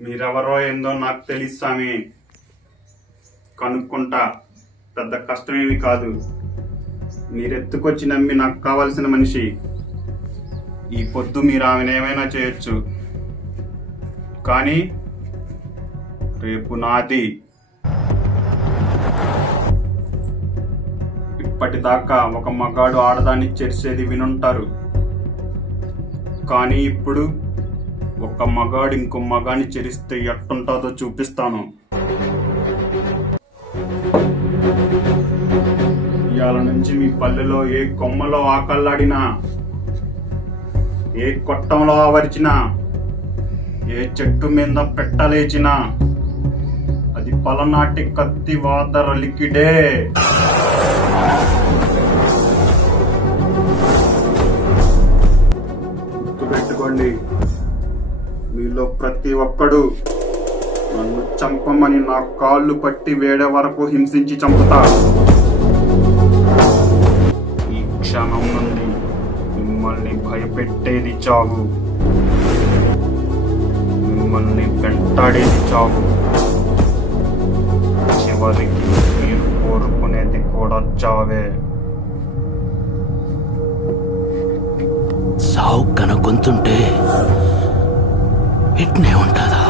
మీరెవరో ఏందో నాకు తెలియదు స్వామి. కనుక్కుంటా, పెద్ద కష్టమేమి కాదు. మీరెత్తుకొచ్చి నమ్మి నాకు కావాల్సిన మనిషి. ఈ పొద్దు మీరు ఆమెను ఏమైనా చేయొచ్చు, కానీ రేపు నాది. ఇప్పటిదాకా ఒక మగాడు ఆడదాన్ని చేసేది వినుంటారు, కానీ ఇప్పుడు ఒక మగాడు ఇంకో మగాన్ని చెరిస్తే ఎట్టుంటుందో చూపిస్తాను. ఇవాళ నుంచి మీ పల్లెలో ఏ కొమ్మలో ఆకల్లాడినా, ఏ కొట్టంలో ఆవరిచినా, ఏ చెట్టు మీద పెట్టలేచినా అది పలనాటి కత్తి వాదర లిక్విడే. గుర్తుపెట్టుకోండి, మీలో ప్రతి ఒక్కడు నన్ను చంపమని నా కాళ్ళు పట్టి వేడే వరకు హింసించి చంపుతా. ఈ క్షణం నుండి మిమ్మల్ని భయపెట్టేది చావు, మిమ్మల్ని వెంటాడేది చావు, చివరికి మీరు కోరుకునేది కూడా చావే. సావు కనుగొంతుంటే ఇట్నే ఉంటుందా?